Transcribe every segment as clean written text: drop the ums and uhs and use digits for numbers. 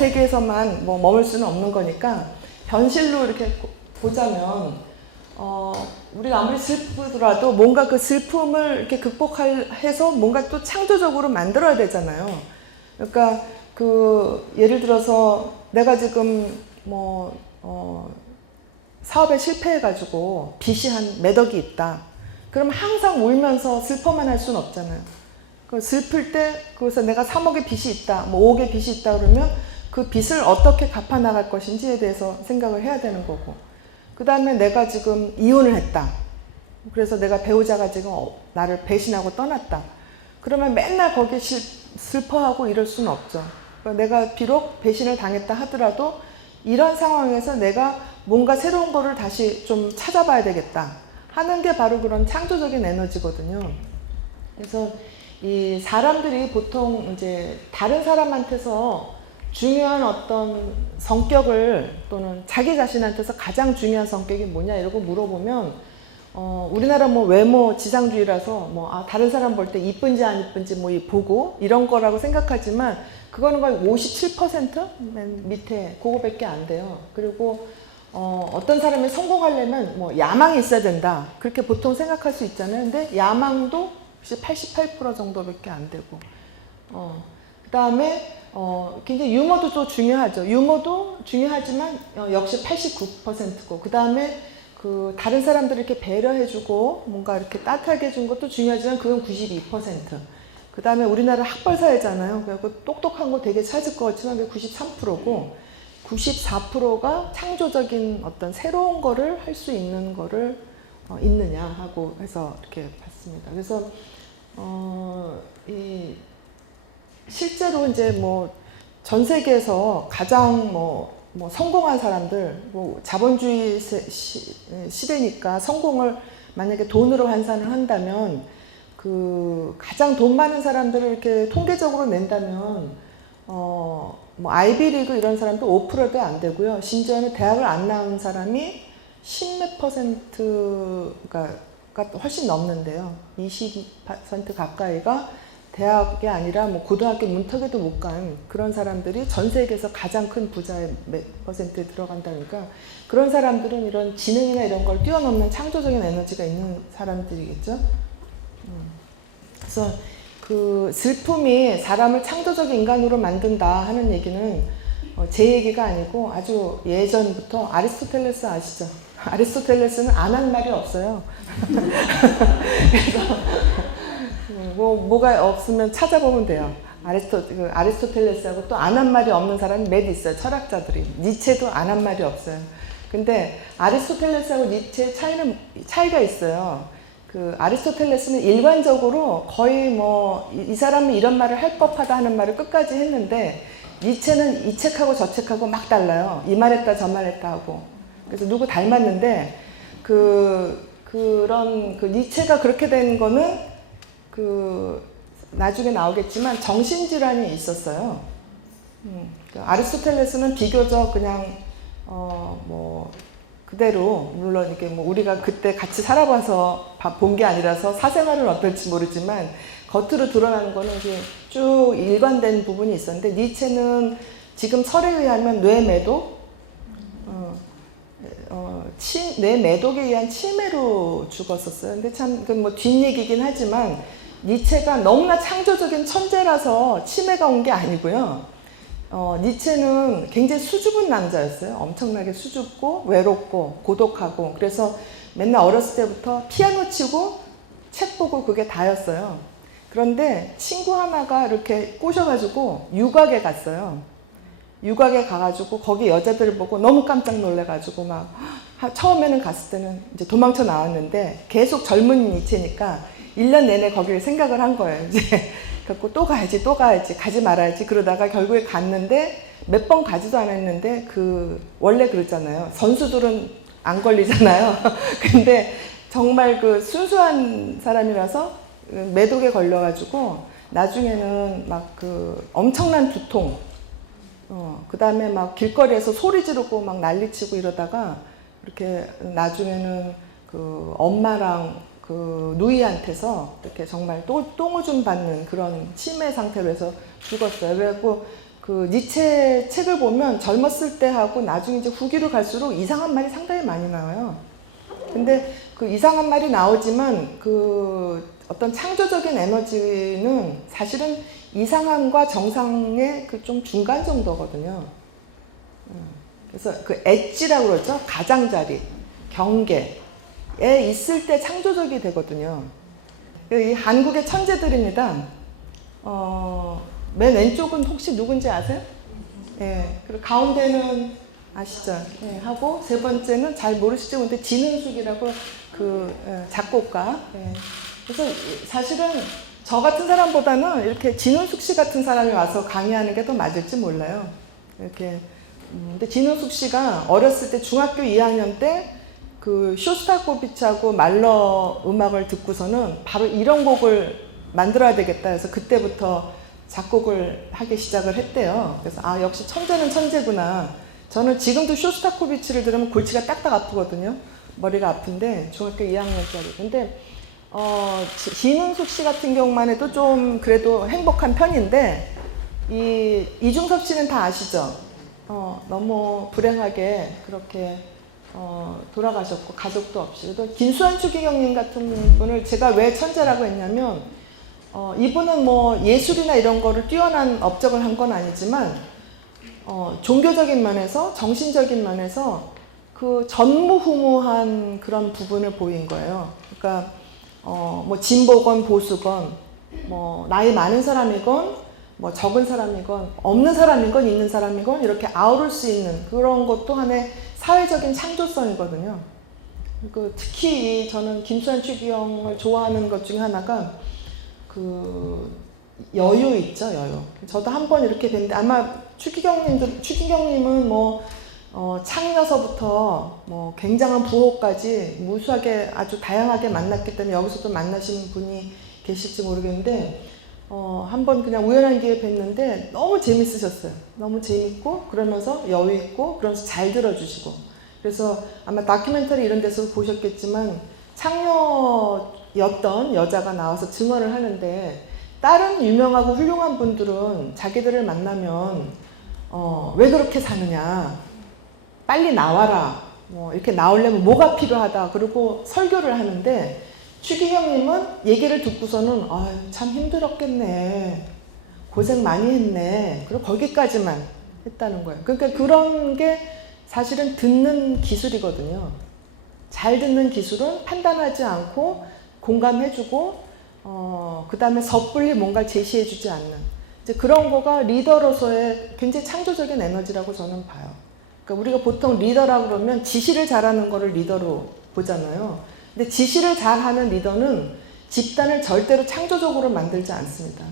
세계에서만 뭐 머물 수는 없는 거니까 현실로 이렇게 보자면 우리가 아무리 슬프더라도 뭔가 그 슬픔을 이렇게 극복해서 뭔가 또 창조적으로 만들어야 되잖아요. 그러니까 그 예를 들어서 내가 지금 뭐 사업에 실패해가지고 빚이 한 몇 억이 있다. 그럼 항상 울면서 슬퍼만 할 수는 없잖아요. 그 슬플 때 그래서 내가 3억의 빚이 있다, 뭐 5억의 빚이 있다 그러면 그 빚을 어떻게 갚아 나갈 것인지에 대해서 생각을 해야 되는 거고, 그 다음에 내가 지금 이혼을 했다. 그래서 내가 배우자가 지금 나를 배신하고 떠났다. 그러면 맨날 거기에 슬퍼하고 이럴 수는 없죠. 그러니까 내가 비록 배신을 당했다 하더라도 이런 상황에서 내가 뭔가 새로운 거를 다시 좀 찾아봐야 되겠다 하는 게 바로 그런 창조적인 에너지거든요. 그래서 이 사람들이 보통 이제 다른 사람한테서 중요한 어떤 성격을 또는 자기 자신한테서 가장 중요한 성격이 뭐냐 이러고 물어보면 우리나라 뭐 외모 지상주의라서 뭐 다른 사람 볼 때 이쁜지 안 이쁜지 뭐 보고 이런 거라고 생각하지만 그거는 거의 57% 맨 밑에 그거밖에 안 돼요. 그리고 어떤 사람이 성공하려면 뭐 야망이 있어야 된다 그렇게 보통 생각할 수 있잖아요. 근데 야망도 역시 88% 정도밖에 안 되고 그 다음에 굉장히 유머도 또 중요하죠. 유머도 중요하지만 역시 89%고 그 다음에 그 다른 사람들을 이렇게 배려해주고 뭔가 이렇게 따뜻하게 해준 것도 중요하지만 그건 92%. 그 다음에 우리나라 학벌 사회잖아요. 그래서 똑똑한 거 되게 찾을 것 같지만 그게 93%고 94%가 창조적인 어떤 새로운 거를 할 수 있는 거를 있느냐 하고 해서 이렇게 봤습니다. 그래서 실제로 이제 뭐 전 세계에서 가장 뭐 성공한 사람들, 뭐 자본주의 시대니까 성공을 만약에 돈으로 환산을 한다면 그 가장 돈 많은 사람들을 이렇게 통계적으로 낸다면 뭐 아이비리그 이런 사람도 5%도 안 되고요. 심지어는 대학을 안 나온 사람이 10몇 %가 훨씬 넘는데요. 20% 가까이가 대학이 아니라 뭐 고등학교 문턱에도 못 간 그런 사람들이 전 세계에서 가장 큰 부자의 몇 %에 들어간다니까 그런 사람들은 이런 지능이나 이런 걸 뛰어넘는 창조적인 에너지가 있는 사람들이겠죠. 그래서 그 슬픔이 사람을 창조적 인간으로 만든다 하는 얘기는 제 얘기가 아니고 아주 예전부터 아리스토텔레스 아시죠? 아리스토텔레스는 안 한 말이 없어요. 그래서 뭐가 없으면 찾아보면 돼요. 아리스토텔레스하고 또 안 한 말이 없는 사람이 몇 있어요. 철학자들이. 니체도 안 한 말이 없어요. 근데 아리스토텔레스하고 니체의 차이가 있어요. 그 아리스토텔레스는 일관적으로 거의 뭐 이 사람은 이런 말을 할 법하다 하는 말을 끝까지 했는데 니체는 이 책하고 저 책하고 막 달라요. 이 말했다 저 말했다 하고. 그래서 누구 닮았는데 그런 니체가 그렇게 된 거는 나중에 나오겠지만 정신질환이 있었어요. 아리스토텔레스는 비교적 그냥 뭐 그대로 물론 이게 뭐 우리가 그때 같이 살아봐서 본 게 아니라서 사생활은 어떨지 모르지만 겉으로 드러나는 거는 이게 쭉 일관된 부분이 있었는데 니체는 지금 설에 의하면 뇌매독, 뇌매독에 의한 치매로 죽었었어요. 근데 참 그 뭐 뒷얘기긴 하지만 니체가 너무나 창조적인 천재라서 치매가 온 게 아니고요. 니체는 굉장히 수줍은 남자였어요. 엄청나게 수줍고 외롭고 고독하고 그래서 맨날 어렸을 때부터 피아노 치고 책 보고 그게 다였어요. 그런데 친구 하나가 이렇게 꼬셔가지고 유곽에 갔어요. 유곽에 가가지고 거기 여자들을 보고 너무 깜짝 놀래가지고 막 처음에는 갔을 때는 이제 도망쳐 나왔는데 계속 젊은 니체니까 1년 내내 거기를 생각을 한 거예요. 이제 그래서 또 가야지 가지 말아야지 그러다가 결국에 갔는데 몇 번 가지도 않았는데 원래 그러잖아요. 선수들은 안 걸리잖아요. 근데 정말 그 순수한 사람이라서 매독에 걸려가지고 나중에는 막 엄청난 두통, 그 다음에 막 길거리에서 소리 지르고 막 난리치고 이러다가 이렇게 나중에는 엄마랑 누이한테서 이렇게 정말 똥오줌 받는 그런 치매 상태로 해서 죽었어요. 그래갖고 그 니체 책을 보면 젊었을 때 하고 나중에 이제 후기로 갈수록 이상한 말이 상당히 많이 나와요. 근데 그 이상한 말이 나오지만 그 어떤 창조적인 에너지는 사실은 이상함과 정상의 그 좀 중간 정도거든요. 그래서 그 엣지라고 그러죠. 가장자리, 경계에 있을 때 창조적이 되거든요. 이 한국의 천재들입니다. 맨 왼쪽은 혹시 누군지 아세요? 예. 그리고 가운데는 아시죠? 예. 하고 세 번째는 잘 모르시죠? 근데 진은숙이라고 그 작곡가. 예. 그래서 사실은 저 같은 사람보다는 이렇게 진은숙 씨 같은 사람이 와서 강의하는 게 더 맞을지 몰라요. 이렇게. 근데 진은숙 씨가 어렸을 때 중학교 2학년 때 그 쇼스타코비치하고 말러 음악을 듣고서는 바로 이런 곡을 만들어야 되겠다 해서 그때부터 작곡을 하기 시작을 했대요. 그래서 아 역시 천재는 천재구나. 저는 지금도 쇼스타코비치를 들으면 골치가 딱딱 아프거든요. 머리가 아픈데 중학교 2학년짜리. 근데 진은숙 씨 같은 경우만 해도 좀 그래도 행복한 편인데 이중섭 씨는 다 아시죠? 너무 불행하게 그렇게 돌아가셨고 가족도 없이. 그래도 김수환 추기경님 같은 분을 제가 왜 천재라고 했냐면 이분은 뭐 예술이나 이런 거를 뛰어난 업적을 한 건 아니지만 종교적인 면에서 정신적인 면에서 그 전무후무한 그런 부분을 보인 거예요. 그러니까 뭐 진보건 보수건 뭐 나이 많은 사람이건 뭐 적은 사람이건 없는 사람이건 있는 사람이건 이렇게 아우를 수 있는 그런 것도 하나의 사회적인 창조성이거든요. 그 특히 저는 김수환 추기경을 좋아하는 것 중에 하나가 그 여유 있죠, 여유. 저도 한번 이렇게 뵀는데 아마 추기경님은 뭐 창녀서부터 뭐 굉장한 부호까지 무수하게 아주 다양하게 만났기 때문에 여기서도 만나신 분이 계실지 모르겠는데 한번 그냥 우연한 기회에 뵀는데 너무 재밌으셨어요. 너무 재밌고 그러면서 여유 있고 그러면서 잘 들어주시고. 그래서 아마 다큐멘터리 이런 데서 보셨겠지만 창녀였던 여자가 나와서 증언을 하는데 다른 유명하고 훌륭한 분들은 자기들을 만나면 왜 그렇게 사느냐, 빨리 나와라, 뭐 이렇게 나오려면 뭐가 필요하다, 그리고 설교를 하는데 추기경님은 얘기를 듣고서는 참 힘들었겠네, 고생 많이 했네, 그리고 거기까지만 했다는 거예요. 그러니까 그런 게 사실은 듣는 기술이거든요. 잘 듣는 기술은 판단하지 않고 공감해주고 그 다음에 섣불리 뭔가를 제시해주지 않는 이제 그런 거가 리더로서의 굉장히 창조적인 에너지라고 저는 봐요. 그러니까 우리가 보통 리더라고 그러면 지시를 잘하는 거를 리더로 보잖아요. 근데 지시를 잘하는 리더는 집단을 절대로 창조적으로 만들지 않습니다.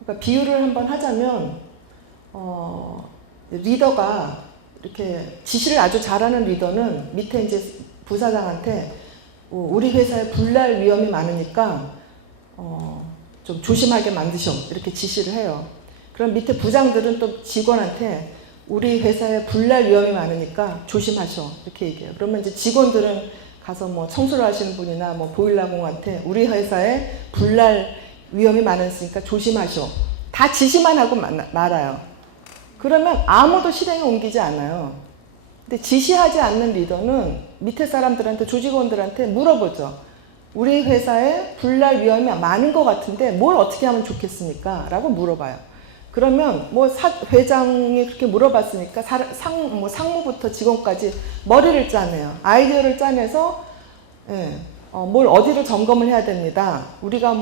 그러니까 비유를 한번 하자면 리더가 이렇게 지시를 아주 잘하는 리더는 밑에 이제 부사장한테 우리 회사에 불날 위험이 많으니까 좀 조심하게 만드셔 이렇게 지시를 해요. 그럼 밑에 부장들은 또 직원한테 우리 회사에 불날 위험이 많으니까 조심하셔 이렇게 얘기해요. 그러면 이제 직원들은 가서 뭐 청소를 하시는 분이나 뭐 보일러공한테 우리 회사에 불날 위험이 많으니까 조심하셔. 다 지시만 하고 말아요. 그러면 아무도 실행에 옮기지 않아요. 근데 지시하지 않는 리더는 밑에 사람들한테, 조직원들한테 물어보죠. 우리 회사에 불날 위험이 많은 것 같은데 뭘 어떻게 하면 좋겠습니까? 라고 물어봐요. 그러면 뭐 회장이 그렇게 물어봤으니까 상무부터 직원까지 머리를 짜내요. 아이디어를 짜내서 뭘 어디를 점검을 해야 됩니다. 우리가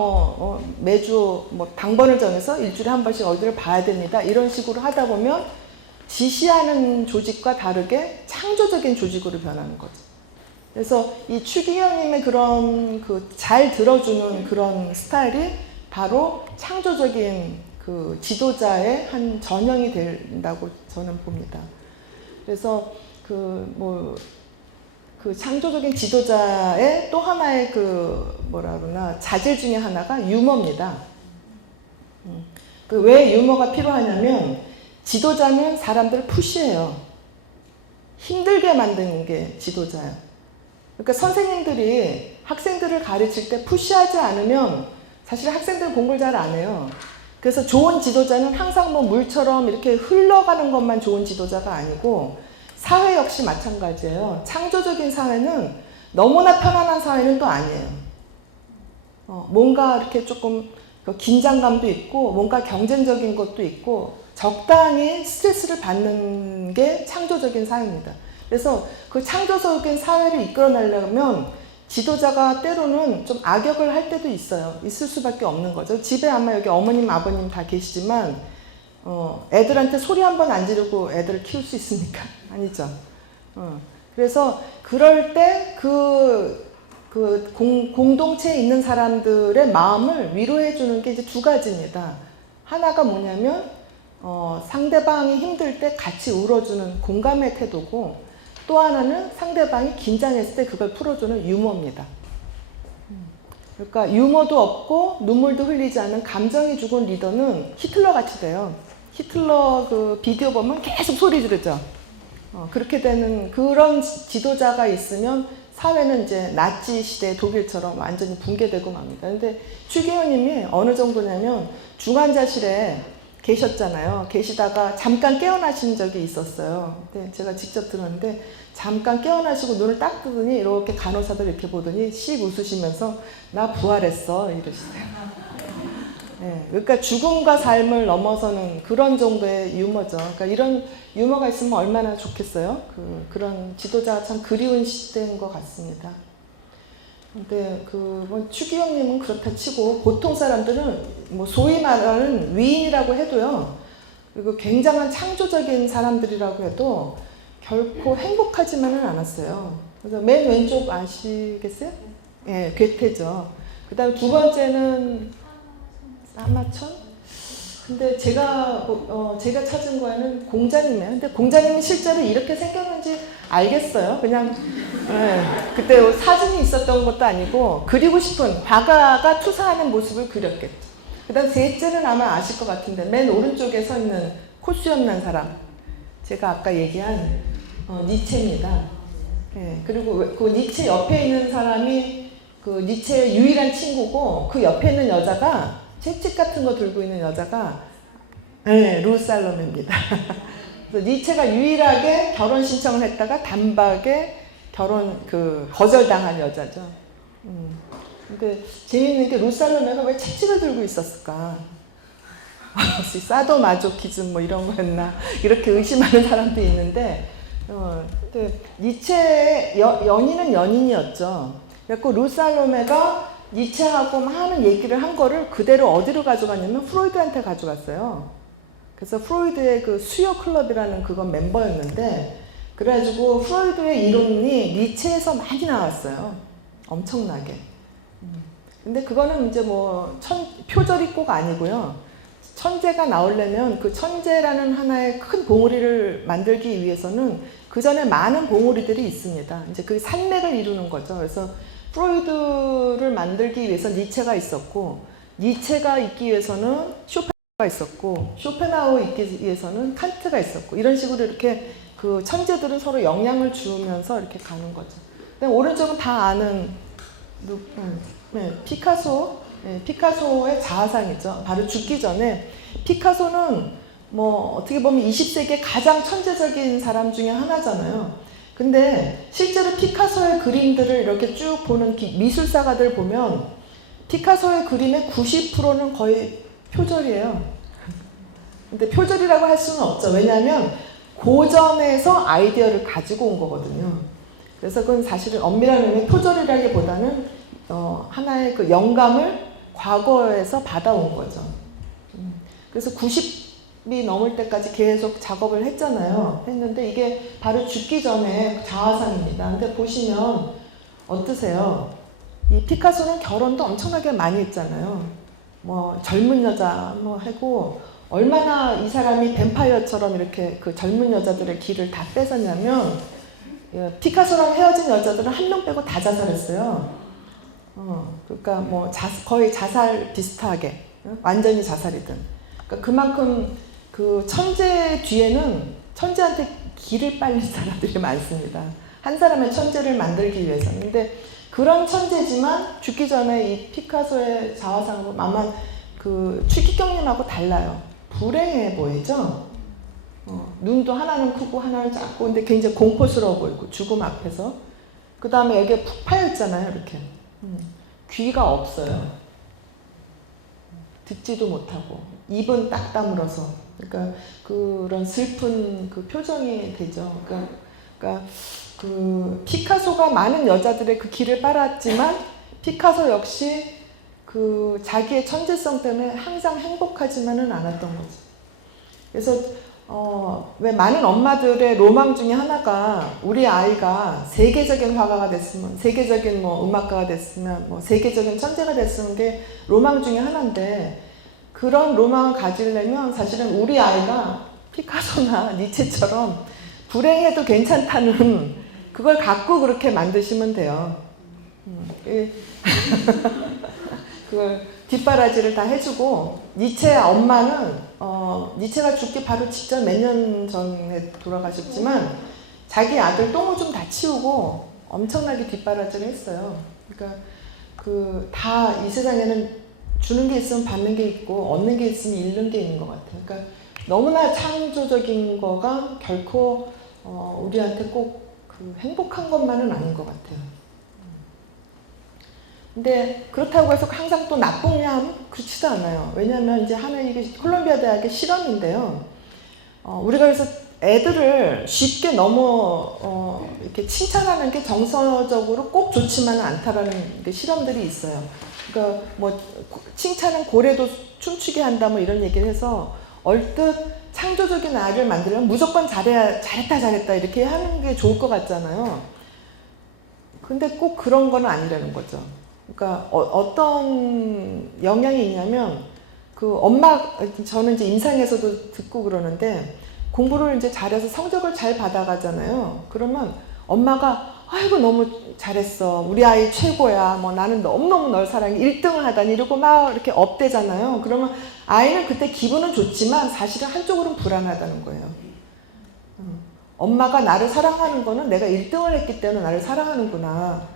매주 당번을 정해서 일주일에 한 번씩 어디를 봐야 됩니다. 이런 식으로 하다 보면 지시하는 조직과 다르게 창조적인 조직으로 변하는 거죠. 그래서 이 추기경님의 그런 잘 들어주는 그런 스타일이 바로 창조적인 그 지도자의 한 전형이 된다고 저는 봅니다. 그래서 그 창조적인 지도자의 또 하나의 자질 중에 하나가 유머입니다. 왜 유머가 필요하냐면 지도자는 사람들을 푸시해요. 힘들게 만드는 게 지도자예요. 그러니까 선생님들이 학생들을 가르칠 때 푸시하지 않으면 사실 학생들은 공부를 잘 안 해요. 그래서 좋은 지도자는 항상 뭐 물처럼 이렇게 흘러가는 것만 좋은 지도자가 아니고 사회 역시 마찬가지예요. 창조적인 사회는 너무나 편안한 사회는 또 아니에요. 뭔가 이렇게 조금 긴장감도 있고 뭔가 경쟁적인 것도 있고 적당히 스트레스를 받는 게 창조적인 사회입니다. 그래서 그 창조적인 사회를 이끌어내려면 지도자가 때로는 좀 악역을 할 때도 있어요. 있을 수밖에 없는 거죠. 집에 아마 여기 어머님, 아버님 다 계시지만 애들한테 소리 한번 안 지르고 애들을 키울 수 있습니까? 아니죠. 그래서 그럴 때 공동체에 있는 사람들의 마음을 위로해 주는 게 이제 두 가지입니다. 하나가 뭐냐면 상대방이 힘들 때 같이 울어주는 공감의 태도고, 또 하나는 상대방이 긴장했을 때 그걸 풀어주는 유머입니다. 그러니까 유머도 없고 눈물도 흘리지 않은 감정이 죽은 리더는 히틀러 같이 돼요. 히틀러 그 비디오 보면 계속 소리 지르죠. 그렇게 되는 그런 지도자가 있으면 사회는 이제 나치 시대 독일처럼 완전히 붕괴되고 맙니다. 근데 추기호님이 어느 정도냐면 중환자실에 계셨잖아요. 계시다가 잠깐 깨어나신 적이 있었어요. 근데 제가 직접 들었는데 잠깐 깨어나시고 눈을 딱 뜨더니 이렇게 간호사들 이렇게 보더니 씩 웃으시면서 나 부활했어 이러시대요. 네, 그러니까 죽음과 삶을 넘어서는 그런 정도의 유머죠. 그러니까 이런 유머가 있으면 얼마나 좋겠어요. 그런 지도자가 참 그리운 시대인 것 같습니다. 근데 뭐 추기경님은 그렇다 치고 보통 사람들은 뭐 소위 말하는 위인이라고 해도요, 그리고 굉장한 창조적인 사람들이라고 해도 결코 행복하지만은 않았어요. 그래서 맨 왼쪽 아시겠어요? 예, 괴테죠. 그 다음 두 번째는 사마천? 근데 제가 찾은 거에는 공자님이에요. 근데 공자님이 실제로 이렇게 생겼는지 알겠어요. 그냥 그때 사진이 있었던 것도 아니고 그리고 싶은 화가가 투사하는 모습을 그렸겠죠. 그 다음 셋째는 아마 아실 것 같은데 맨 오른쪽에 서 있는 코수염 난 사람, 제가 아까 얘기한 니체입니다. 네, 그리고 그 니체 옆에 있는 사람이 그 니체의 유일한 친구고, 그 옆에 있는 여자가 채찍 같은 거 들고 있는 여자가 루살롬입니다. 그래서 니체가 유일하게 결혼 신청을 했다가 단박에 거절당한 여자죠. 근데 재미있는 게 루살롬에가 왜 채찍을 들고 있었을까? 혹시 사도마조키즘 뭐 이런 거였나? 이렇게 의심하는 사람도 있는데, 니체의 연인은 연인이었죠. 그래서 루살로메가 니체하고 많은 얘기를 한 거를 그대로 어디로 가져갔냐면 프로이드한테 가져갔어요. 그래서 프로이드의 그 수요 클럽이라는 그건 멤버였는데, 그래가지고 프로이드의 이론이 니체에서 많이 나왔어요. 엄청나게. 근데 그거는 이제 뭐 표절이 꼭 아니고요. 천재가 나오려면 그 천재라는 하나의 큰 봉우리를 만들기 위해서는 그 전에 많은 봉우리들이 있습니다. 이제 그 산맥을 이루는 거죠. 그래서 프로이드를 만들기 위해서 니체가 있었고, 니체가 있기 위해서는 쇼펜하우가 있었고, 쇼펜하우 있기 위해서는 칸트가 있었고, 이런 식으로 이렇게 그 천재들은 서로 영향을 주면서 이렇게 가는 거죠. 근데 오른쪽은 다 아는 피카소의 자화상이죠. 바로 죽기 전에 피카소는 뭐 어떻게 보면 20세기의 가장 천재적인 사람 중에 하나잖아요. 근데 실제로 피카소의 그림들을 이렇게 쭉 보는 미술사가들 보면 피카소의 그림의 90%는 거의 표절이에요. 근데 표절이라고 할 수는 없죠. 왜냐하면 고전에서 아이디어를 가지고 온 거거든요. 그래서 그건 사실은 엄밀한 의미의 표절이라기보다는 하나의 그 영감을 과거에서 받아온 거죠. 그래서 90이 넘을 때까지 계속 작업을 했잖아요. 했는데 이게 바로 죽기 전에 자화상입니다. 근데 보시면 어떠세요? 이 피카소는 결혼도 엄청나게 많이 했잖아요. 뭐 젊은 여자 뭐 하고, 얼마나 이 사람이 뱀파이어처럼 이렇게 그 젊은 여자들의 길을 다 뺏었냐면, 피카소랑 헤어진 여자들은 한 명 빼고 다 자살했어요. 그러니까 뭐 거의 자살 비슷하게, 완전히 자살이든. 그러니까 그만큼 그 천재 뒤에는 천재한테 기를 빨린 사람들이 많습니다. 한 사람의 천재를 만들기 위해서는. 근데 그런 천재지만 죽기 전에 이 피카소의 자화상으로 아마 그 추기경님하고 달라요. 불행해 보이죠? 눈도 하나는 크고 하나는 작고 근데 굉장히 공포스러워 보이고 죽음 앞에서 그 다음에 여기에 푹 파여있잖아요. 이렇게 귀가 없어요. 듣지도 못하고 입은 딱 다물어서 그러니까 그런 슬픈 그 표정이 되죠. 그러니까 그 피카소가 많은 여자들의 그 길을 빨았지만 피카소 역시 그 자기의 천재성 때문에 항상 행복하지만은 않았던 거죠. 그래서 왜 많은 엄마들의 로망 중에 하나가 우리 아이가 세계적인 화가가 됐으면, 세계적인 뭐 음악가가 됐으면, 뭐 세계적인 천재가 됐으면 게 로망 중에 하나인데 그런 로망을 가지려면 사실은 우리 아이가 피카소나 니체처럼 불행해도 괜찮다는 그걸 갖고 그렇게 만드시면 돼요. 그걸 뒷바라지를 다 해주고 니체 엄마는 니체가 죽기 바로 직전 몇 년 전에 돌아가셨지만 자기 아들 똥오줌 다 치우고 엄청나게 뒷바라지를 했어요. 그러니까 그 다 이 세상에는 주는 게 있으면 받는 게 있고 얻는 게 있으면 잃는 게 있는 것 같아요. 그러니까 너무나 창조적인 거가 결코 우리한테 꼭 그 행복한 것만은 아닌 것 같아요. 근데 그렇다고 해서 항상 또 나쁘냐 하면 그렇지도 않아요. 왜냐하면 이제 하는 이게 콜롬비아 대학의 실험인데요. 우리가 그래서 애들을 쉽게 너무 이렇게 칭찬하는 게 정서적으로 꼭 좋지만은 않다라는 게 실험들이 있어요. 그러니까 뭐 칭찬은 고래도 춤추게 한다 뭐 이런 얘기를 해서 얼뜻 창조적인 아이를 만들려면 무조건 잘했다 이렇게 하는 게 좋을 것 같잖아요. 근데 꼭 그런 건 아니라는 거죠. 그러니까 어떤 영향이 있냐면 그 저는 이제 임상에서도 듣고 그러는데 공부를 이제 잘해서 성적을 잘 받아가잖아요. 그러면 엄마가 아이고 너무 잘했어. 우리 아이 최고야. 뭐 나는 너무너무 널 사랑해. 1등을 하다니 이러고 막 이렇게 업되잖아요. 그러면 아이는 그때 기분은 좋지만 사실은 한쪽으로는 불안하다는 거예요. 엄마가 나를 사랑하는 거는 내가 1등을 했기 때문에 나를 사랑하는구나.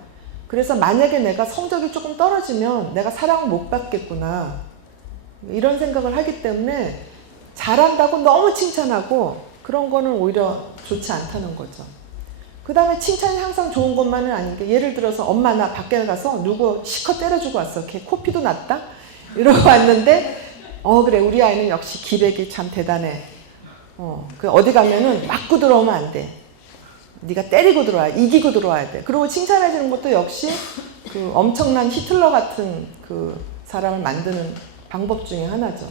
그래서 만약에 내가 성적이 조금 떨어지면 내가 사랑을 못 받겠구나. 이런 생각을 하기 때문에 잘한다고 너무 칭찬하고 그런 거는 오히려 좋지 않다는 거죠. 그 다음에 칭찬이 항상 좋은 것만은 아닌 게 예를 들어서 엄마 나 밖에 가서 누구 실컷 때려주고 왔어. 걔 코피도 났다? 이러고 왔는데 그래 우리 아이는 역시 기백이 참 대단해. 어디 가면은 맞고 들어오면 안 돼. 네가 때리고 들어와, 이기고 들어와야 돼. 그리고 칭찬해주는 것도 역시 그 엄청난 히틀러 같은 그 사람을 만드는 방법 중에 하나죠.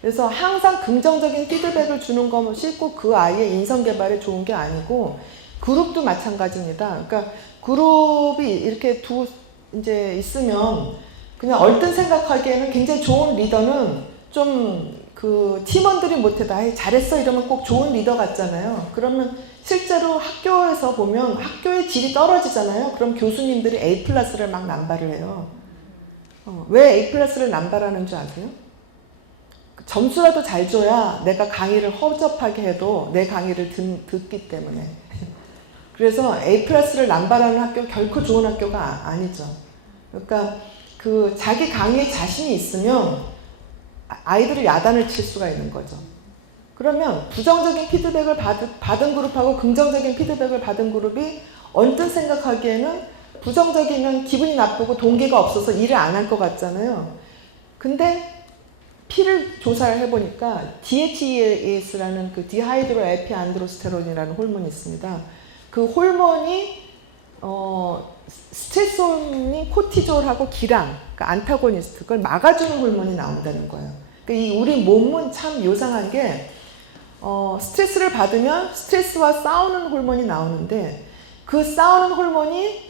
그래서 항상 긍정적인 피드백을 주는 것이 꼭 그 아이의 인성 개발에 좋은 게 아니고 그룹도 마찬가지입니다. 그러니까 그룹이 이렇게 이제 있으면 그냥 얼뜬 생각하기에는 굉장히 좋은 리더는 좀 그 팀원들이 못해도 잘했어 이러면 꼭 좋은 리더 같잖아요. 그러면 실제로 학교에서 보면 학교의 질이 떨어지잖아요. 그럼 교수님들이 A+를 막 남발을 해요. 왜 A+를 남발하는 줄 아세요? 점수라도 잘 줘야 내가 강의를 허접하게 해도 내 강의를 듣기 때문에. 그래서 A+를 남발하는 학교 결코 좋은 학교가 아니죠. 그러니까 그 자기 강의에 자신이 있으면 아이들을 야단을 칠 수가 있는 거죠. 그러면 부정적인 피드백을 받은 그룹하고 긍정적인 피드백을 받은 그룹이 언뜻 생각하기에는 부정적이면 기분이 나쁘고 동기가 없어서 일을 안 할 것 같잖아요. 근데 피를 조사를 해보니까 DHEAS라는 그 디하이드로에피안드로스테론이라는 호르몬이 있습니다. 그 호르몬이 스트레스 호르몬이 코티졸하고 기랑, 그러니까 안타고니스트, 그걸 막아주는 호르몬이 나온다는 거예요. 그러니까 이 우리 몸은 참 요상한 게 스트레스를 받으면 스트레스와 싸우는 호르몬이 나오는데 그 싸우는 호르몬이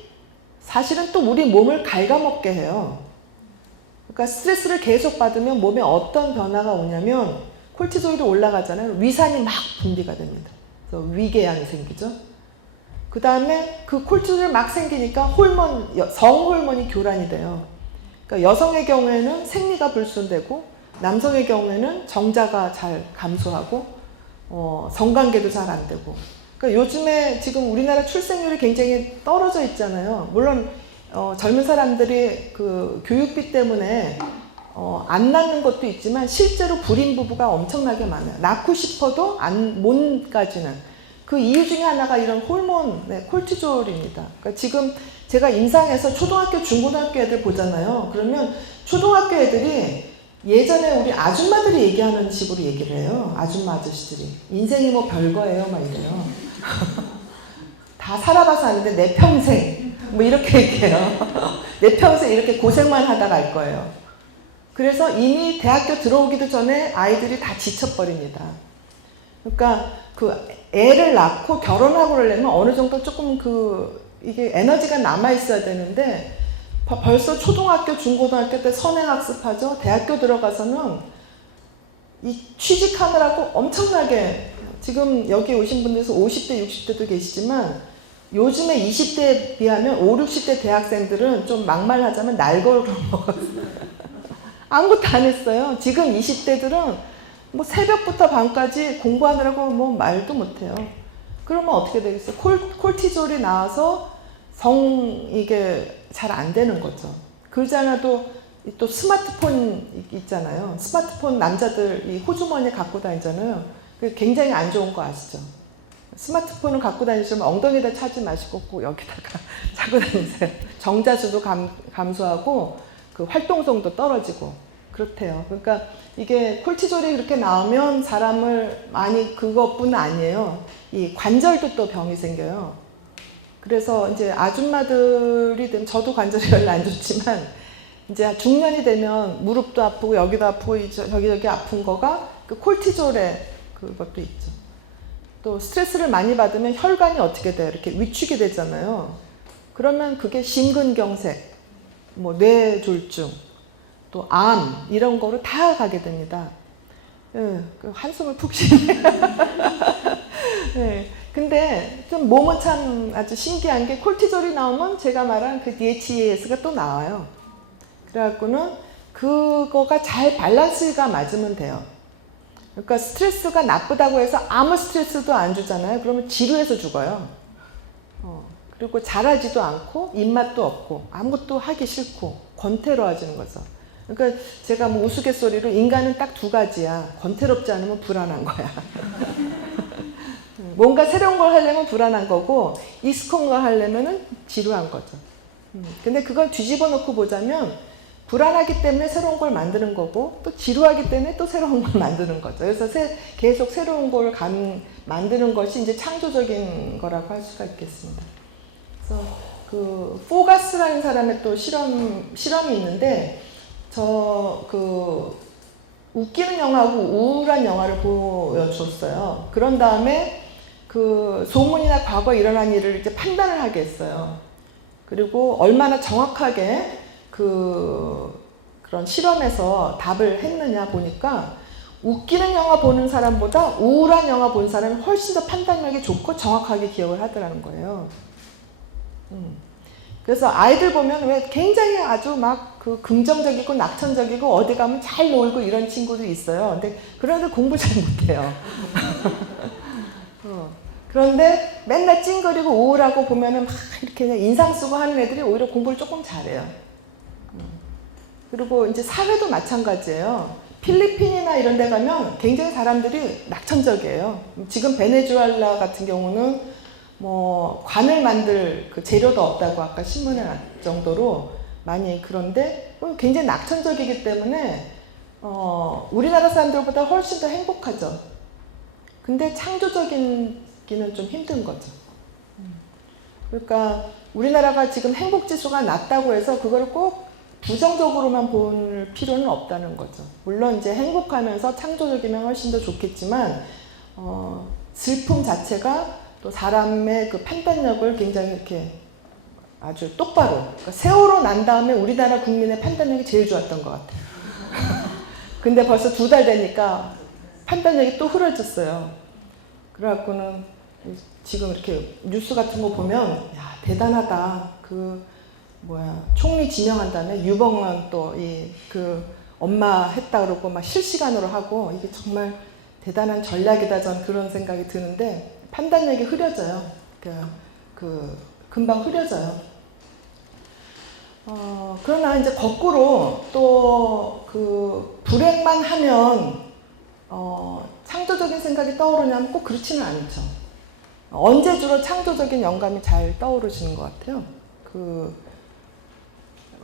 사실은 또 우리 몸을 갉아먹게 해요. 그러니까 스트레스를 계속 받으면 몸에 어떤 변화가 오냐면 콜티졸이 올라가잖아요. 위산이 막 분비가 됩니다. 그래서 위궤양이 생기죠. 그 다음에 그 콜티졸이 막 생기니까 성호르몬이 교란이 돼요. 그러니까 여성의 경우에는 생리가 불순되고 남성의 경우에는 정자가 잘 감소하고 성관계도 잘 안 되고. 그러니까 요즘에 지금 우리나라 출생률이 굉장히 떨어져 있잖아요. 물론 젊은 사람들이 그 교육비 때문에 안 낳는 것도 있지만 실제로 불임 부부가 엄청나게 많아요. 낳고 싶어도 못 가지는. 그 이유 중에 하나가 이런 호르몬, 콜티졸입니다. 그러니까 지금 제가 임상에서 초등학교, 중고등학교 애들 보잖아요. 그러면 초등학교 애들이 예전에 우리 아줌마들이 얘기하는 식으로 얘기를 해요. 아줌마 아저씨들이. 인생이 뭐 별거예요, 막 이래요. 다 살아봐서 아는데 내 평생 뭐 이렇게 얘기해요. 내 평생 이렇게 고생만 하다 갈 거예요. 그래서 이미 대학교 들어오기도 전에 아이들이 다 지쳐버립니다. 그러니까 그 애를 낳고 결혼하고 그러려면 어느 정도 조금 이게 에너지가 남아 있어야 되는데 벌써 초등학교, 중고등학교 때 선행학습하죠. 대학교 들어가서는 이 취직하느라고 엄청나게 지금 여기 오신 분들에서 50대, 60대도 계시지만 요즘에 20대에 비하면 5, 60대 대학생들은 좀 막말하자면 날거를 먹었어요. 아무것도 안 했어요. 지금 20대들은 뭐 새벽부터 밤까지 공부하느라고 뭐 말도 못해요. 그러면 어떻게 되겠어요? 콜티졸이 나와서 이게 잘 안 되는 거죠. 그러지 않아도 또 스마트폰 있잖아요. 스마트폰 남자들 이 호주머니에 갖고 다니잖아요. 그게 굉장히 안 좋은 거 아시죠? 스마트폰을 갖고 다니시면 엉덩이에다 차지 마시고 꼭 여기다가 차고 다니세요. 정자수도 감소하고 그 활동성도 떨어지고 그렇대요. 그러니까 이게 콜티졸이 그렇게 나오면 사람을 많이 그것뿐 아니에요. 이 관절도 또 병이 생겨요. 그래서 이제 아줌마들이 되면 저도 관절이 별로 안 좋지만 이제 중년이 되면 무릎도 아프고 여기도 아프고 저기 아픈 거가 그 콜티졸의 그것도 있죠. 또 스트레스를 많이 받으면 혈관이 어떻게 돼요? 이렇게 위축이 되잖아요. 그러면 그게 심근경색, 뭐 뇌졸중, 또 암 이런 거로 다 가게 됩니다. 예, 한숨을 푹 쉬네. 예, 근데 좀 몸은 참 아주 신기한 게 콜티졸이 나오면 제가 말한 그 DHEAS가 또 나와요. 그래갖고는 그거가 잘 밸런스가 맞으면 돼요. 그러니까 스트레스가 나쁘다고 해서 아무 스트레스도 안 주잖아요. 그러면 지루해서 죽어요. 그리고 잘하지도 않고 입맛도 없고 아무것도 하기 싫고 권태로워지는 거죠. 그러니까 제가 뭐 우스갯소리로 인간은 딱 두 가지야. 권태롭지 않으면 불안한 거야. 뭔가 새로운 걸 하려면 불안한 거고 익숙한 걸 하려면 지루한 거죠. 근데 그걸 뒤집어 놓고 보자면 불안하기 때문에 새로운 걸 만드는 거고 또 지루하기 때문에 또 새로운 걸 만드는 거죠. 그래서 계속 새로운 걸 만드는 것이 이제 창조적인 거라고 할 수가 있겠습니다. 그래서 그 포가스라는 사람의 또 실험이 있는데 웃기는 영화하고 우울한 영화를 보여줬어요. 그런 다음에 그 소문이나 과거에 일어난 일을 이제 판단을 하게 했어요. 그리고 얼마나 정확하게 그런 실험에서 답을 했느냐 보니까 웃기는 영화 보는 사람보다 우울한 영화 본 사람이 훨씬 더 판단력이 좋고 정확하게 기억을 하더라는 거예요. 그래서 아이들 보면 왜 굉장히 아주 막 그 긍정적이고 낙천적이고 어디 가면 잘 놀고 이런 친구들이 있어요. 근데 그런데 공부 잘 못해요. 그런데 맨날 찡그리고 우울하고 보면은 막 이렇게 인상 쓰고 하는 애들이 오히려 공부를 조금 잘해요. 그리고 이제 사회도 마찬가지예요. 필리핀이나 이런 데 가면 굉장히 사람들이 낙천적이에요. 지금 베네수엘라 같은 경우는 뭐 관을 만들 그 재료도 없다고 아까 신문에 날 정도로 많이 그런데 굉장히 낙천적이기 때문에 우리나라 사람들보다 훨씬 더 행복하죠. 근데 창조적이기는 좀 힘든 거죠. 그러니까 우리나라가 지금 행복 지수가 낮다고 해서 그걸 꼭 부정적으로만 볼 필요는 없다는 거죠. 물론 이제 행복하면서 창조적이면 훨씬 더 좋겠지만 슬픔 자체가 또 사람의 그 판단력을 굉장히 이렇게 아주 똑바로 그러니까 세월호 난 다음에 우리나라 국민의 판단력이 제일 좋았던 것 같아요. 근데 벌써 2달 되니까 판단력이 또 흐려졌어요. 그래갖고는 지금 이렇게 뉴스 같은 거 보면 야 대단하다. 총리 지명한 다음에 유병헌 또 엄마 했다 그러고 막 실시간으로 하고 이게 정말 대단한 전략이다 전 그런 생각이 드는데 판단력이 흐려져요. 금방 흐려져요. 그러나 이제 거꾸로 또 그 불행만 하면 창조적인 생각이 떠오르냐면 꼭 그렇지는 않죠. 언제 주로 창조적인 영감이 잘 떠오르시는 것 같아요.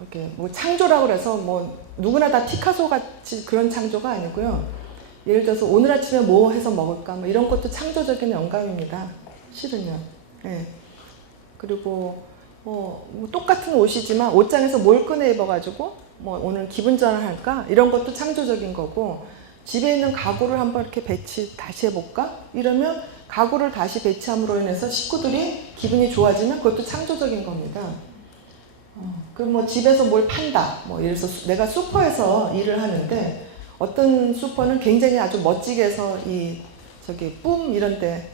이렇게 뭐 창조라고 그래서 뭐 누구나 다 피카소 같이 그런 창조가 아니고요. 예를 들어서 오늘 아침에 뭐 해서 먹을까 뭐 이런 것도 창조적인 영감입니다. 실은요. 네. 그리고 뭐 똑같은 옷이지만 옷장에서 뭘 꺼내 입어가지고 뭐 오늘 기분 전환할까 이런 것도 창조적인 거고, 집에 있는 가구를 한번 이렇게 배치 다시 해볼까 이러면 가구를 다시 배치함으로 인해서 식구들이 기분이 좋아지면 그것도 창조적인 겁니다. 그럼 뭐 집에서 뭘 판다, 뭐 예를 들어서 내가 슈퍼에서 일을 하는데 어떤 슈퍼는 굉장히 아주 멋지게 해서 저기 뿜 이런데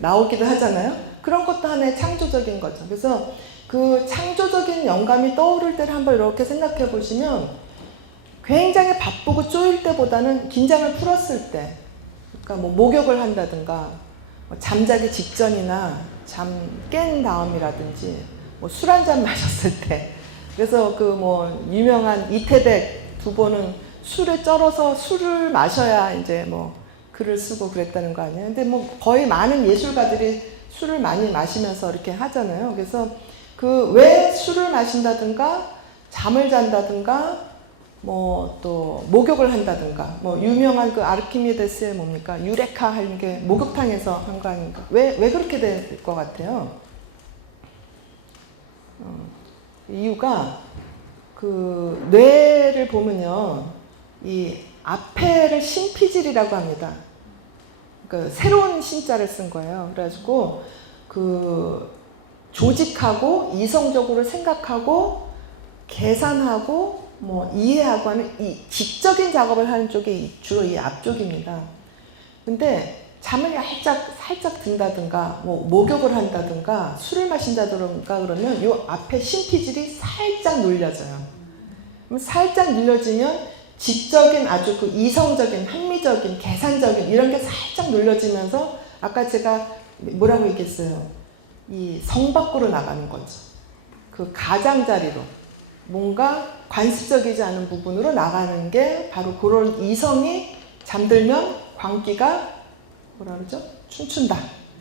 나오기도 하잖아요. 그런 것도 하나의 창조적인 거죠. 그래서 그 창조적인 영감이 떠오를 때를 한번 이렇게 생각해 보시면 굉장히 바쁘고 쪼일 때보다는 긴장을 풀었을 때, 그러니까 뭐 목욕을 한다든가 뭐 잠자기 직전이나 잠 깬 다음이라든지 뭐 술 한잔 마셨을 때, 그래서 그 뭐 유명한 이태백 두보는 술에 쩔어서 술을 마셔야 이제 뭐 글을 쓰고 그랬다는 거 아니에요. 근데 뭐 거의 많은 예술가들이 술을 많이 마시면서 이렇게 하잖아요. 그래서 왜 술을 마신다든가 잠을 잔다든가 뭐 또 목욕을 한다든가, 뭐 유명한 그 아르키메데스의 뭡니까 유레카 하는 게 목욕탕에서 한 거 아닌가? 왜 그렇게 될 것 같아요? 이유가 그 뇌를 보면요, 이 앞에를 신피질이라고 합니다. 그 새로운 신자를 쓴 거예요. 그래가지고 조직하고 이성적으로 생각하고 계산하고 뭐 이해하고 하는 이 지적인 작업을 하는 쪽이 주로 이 앞쪽입니다. 근데 잠을 살짝 든다든가 뭐 목욕을 한다든가 술을 마신다든가 그러면 이 앞에 신피질이 살짝 눌려져요. 그럼 살짝 눌려지면 지적인 아주 그 이성적인 합리적인 계산적인 이런 게 살짝 눌려지면서 아까 제가 뭐라고 얘기했어요? 이 성 밖으로 나가는 거죠. 그 가장자리로 뭔가 관습적이지 않은 부분으로 나가는 게 바로 그런 이성이 잠들면 광기가 뭐라 그러죠? 춤춘다.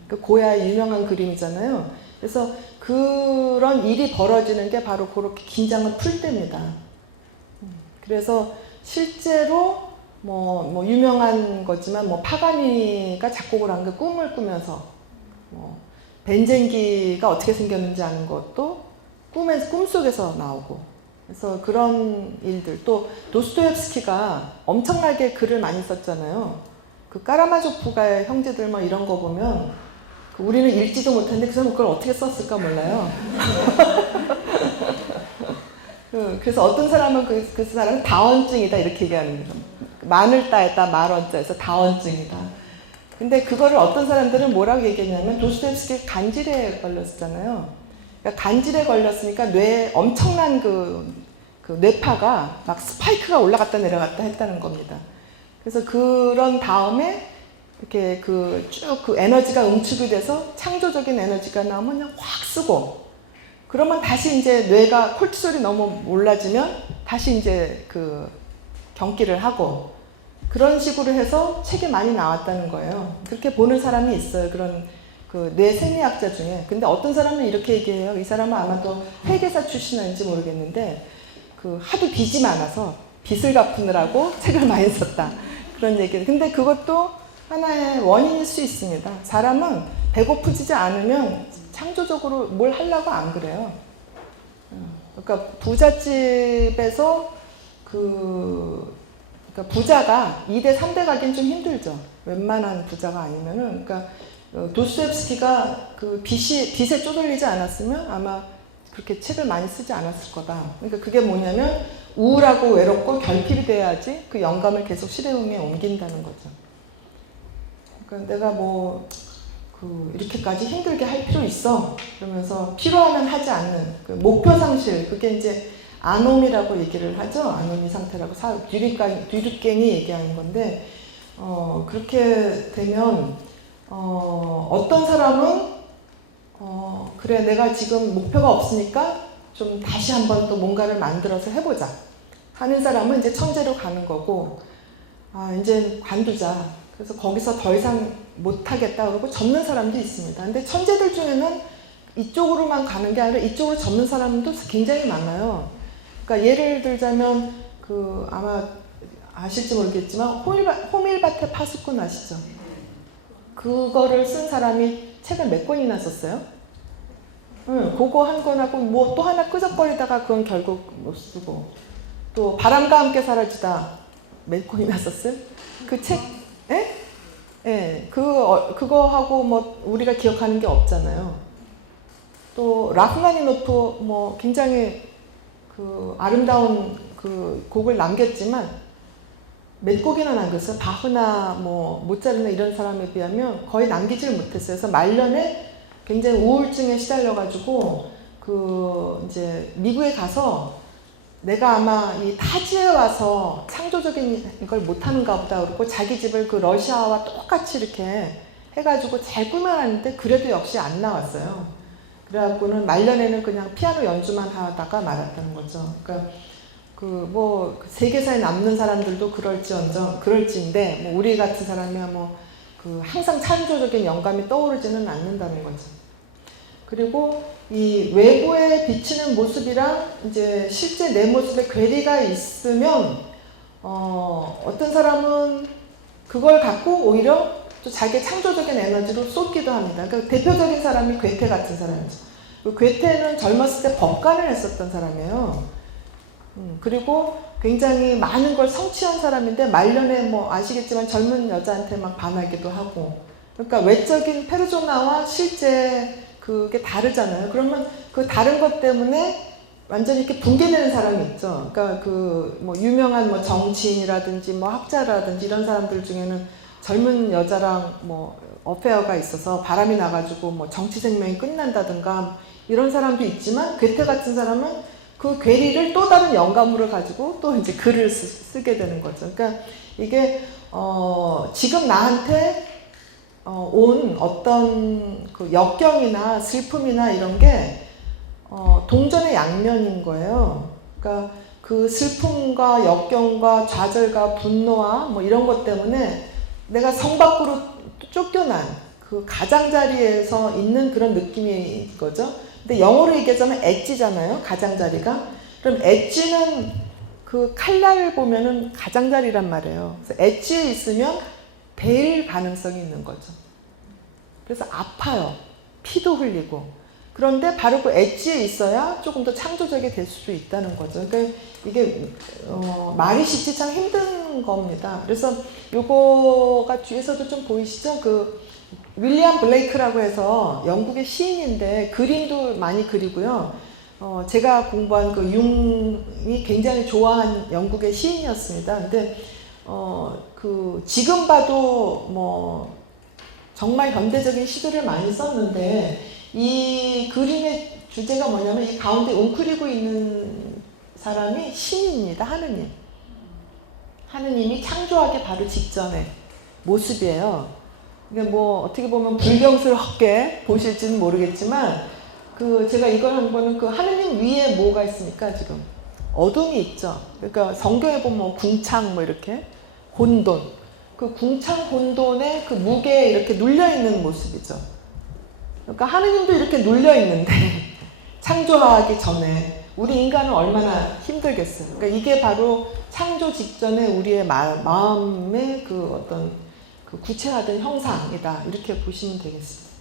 그 고야의 유명한 그림이잖아요. 그래서 그런 일이 벌어지는 게 바로 그렇게 긴장을 풀 때입니다. 그래서 실제로 뭐 유명한 거지만 뭐 파가니니가 작곡을 한 게 꿈을 꾸면서 뭐 벤젠기가 어떻게 생겼는지 아는 것도 꿈속에서 나오고, 그래서 그런 일들. 또 도스토옙스키가 엄청나게 글을 많이 썼잖아요. 그 까라마조프가의 형제들 뭐 이런 거 보면 우리는 읽지도 못했는데 그 사람은 그걸 어떻게 썼을까 몰라요. 그래서 어떤 사람은 그 사람은 다원증이다 이렇게 얘기하는 거죠. 만을 따했다 말원자에서 다원증이다. 근데 그거를 어떤 사람들은 뭐라고 얘기했냐면 도스토옙스키 간질에 걸렸었잖아요. 그러니까 간질에 걸렸으니까 뇌에 엄청난 그 뇌파가 막 스파이크가 올라갔다 내려갔다 했다는 겁니다. 그래서 그런 다음에 이렇게 쭉 그 에너지가 응축이 돼서 창조적인 에너지가 나오면 그냥 확 쓰고, 그러면 다시 이제 뇌가 콜티솔이 너무 올라지면 다시 이제 경기를 하고, 그런 식으로 해서 책이 많이 나왔다는 거예요. 그렇게 보는 사람이 있어요. 그런 뇌 생리학자 중에. 근데 어떤 사람은 이렇게 얘기해요. 이 사람은 아마도 회계사 출신인지 모르겠는데 하도 빚이 많아서 빚을 갚느라고 책을 많이 썼다. 그런 얘기를. 근데 그것도 하나의 원인일 수 있습니다. 사람은 배고프지 않으면 창조적으로 뭘 하려고 안 그래요. 그러니까 부잣집에서 그러니까 부자가 2대 3대 가긴 좀 힘들죠. 웬만한 부자가 아니면은. 그러니까 도스토옙스키가 빚에 쪼들리지 않았으면 아마 그렇게 책을 많이 쓰지 않았을 거다. 그러니까 그게 뭐냐면 우울하고 외롭고 결핍이 돼야지 그 영감을 계속 실행에 옮긴다는 거죠. 그러니까 내가 이렇게까지 힘들게 할 필요 있어. 그러면서 필요하면 하지 않는 목표 상실, 그게 이제 아노미라고 얘기를 하죠. 아노미 상태라고 뒤늦갱이 얘기하는 건데, 그렇게 되면 어떤 사람은 그래 내가 지금 목표가 없으니까 좀 다시 한번 또 뭔가를 만들어서 해보자 하는 사람은 이제 천재로 가는 거고, 아 이제 관두자, 그래서 거기서 더 이상 못하겠다 그러고 접는 사람도 있습니다. 근데 천재들 중에는 이쪽으로만 가는 게 아니라 이쪽으로 접는 사람도 굉장히 많아요. 그러니까 예를 들자면 그 아마 아실지 모르겠지만 호밀밭의 파수꾼 아시죠? 그거를 쓴 사람이 책을 몇 권이나 썼어요? 응, 그거 한 권하고 뭐 또 하나 끄적거리다가 그건 결국 못 쓰고, 또 바람과 함께 사라지다 몇 권이나 썼어요? 그 책, 예? 예, 그거 하고 뭐 우리가 기억하는 게 없잖아요. 또 라흐마니노프 뭐 굉장히 그 아름다운 그 곡을 남겼지만 몇 곡이나 남겼어요. 바흐나 뭐 모차르트나 이런 사람에 비하면 거의 남기질 못했어요. 그래서 말년에 굉장히 우울증에 시달려가지고 그 이제 미국에 가서 내가 아마 이 타지에 와서 창조적인 걸 못하는가 보다 그러고 자기 집을 그 러시아와 똑같이 이렇게 해가지고 잘 꾸며놨는데 그래도 역시 안 나왔어요. 그래갖고는 말년에는 그냥 피아노 연주만 하다가 말았다는 거죠. 그러니까 그 뭐 세계사에 남는 사람들도 그럴지인데 뭐 우리 같은 사람이야 뭐 그 항상 창조적인 영감이 떠오르지는 않는다는 거죠. 그리고 이 외부에 비치는 모습이랑 이제 실제 내 모습에 괴리가 있으면 어떤 사람은 그걸 갖고 오히려 또 자기의 창조적인 에너지로 쏟기도 합니다. 그러니까 대표적인 사람이 괴테 같은 사람이죠. 괴테는 젊었을 때 법관을 했었던 사람이에요. 그리고 굉장히 많은 걸 성취한 사람인데 말년에 뭐 아시겠지만 젊은 여자한테 막 반하기도 하고, 그러니까 외적인 페르소나와 실제 그게 다르잖아요. 그러면 그 다른 것 때문에 완전히 이렇게 붕괴되는 사람이 있죠. 그러니까 그 뭐 유명한 뭐 정치인이라든지 뭐 학자라든지 이런 사람들 중에는 젊은 여자랑 뭐 어페어가 있어서 바람이 나가지고 뭐 정치 생명이 끝난다든가 이런 사람도 있지만, 괴테 같은 사람은 그 괴리를 또 다른 영감으로 가지고 또 이제 글을 쓰게 되는 거죠. 그러니까 이게 지금 나한테 온 어떤 그 역경이나 슬픔이나 이런 게 동전의 양면인 거예요. 그러니까 그 슬픔과 역경과 좌절과 분노와 뭐 이런 것 때문에 내가 성 밖으로 쫓겨난 그 가장자리에서 있는 그런 느낌인 거죠. 근데 영어로 얘기하자면 엣지잖아요. 가장자리가. 그럼 엣지는 그 칼날을 보면은 가장자리란 말이에요. 그래서 엣지에 있으면 베일 가능성이 있는 거죠. 그래서 아파요. 피도 흘리고. 그런데 바로 그 엣지에 있어야 조금 더 창조적이 될 수도 있다는 거죠. 그러니까 이게 말이 쉽지 참 힘든 겁니다. 그래서 요거가 뒤에서도 좀 보이시죠? 그 윌리엄 블레이크라고 해서 영국의 시인인데 그림도 많이 그리고요. 제가 공부한 그 융이 굉장히 좋아한 영국의 시인이었습니다. 근데 그 지금 봐도 뭐 정말 현대적인 시들을 많이 썼는데, 이 그림의 주제가 뭐냐면 이 가운데 웅크리고 있는 사람이 신입니다. 하느님. 하느님이 창조하기 바로 직전의 모습이에요. 그러니까 뭐 어떻게 보면 불경스럽게 보실지는 모르겠지만, 그 제가 이걸 한 거는 그 하느님 위에 뭐가 있습니까? 지금 어둠이 있죠. 그러니까 성경에 보면 궁창 뭐 이렇게 혼돈, 그 궁창 혼돈에 그 무게에 이렇게 눌려 있는 모습이죠. 그러니까 하느님도 이렇게 눌려 있는데 창조하기 전에 우리 인간은 얼마나 힘들겠어요. 그러니까 이게 바로 창조 직전에 우리의 마음의 그 어떤 그 구체화된 형상이다, 이렇게 보시면 되겠습니다.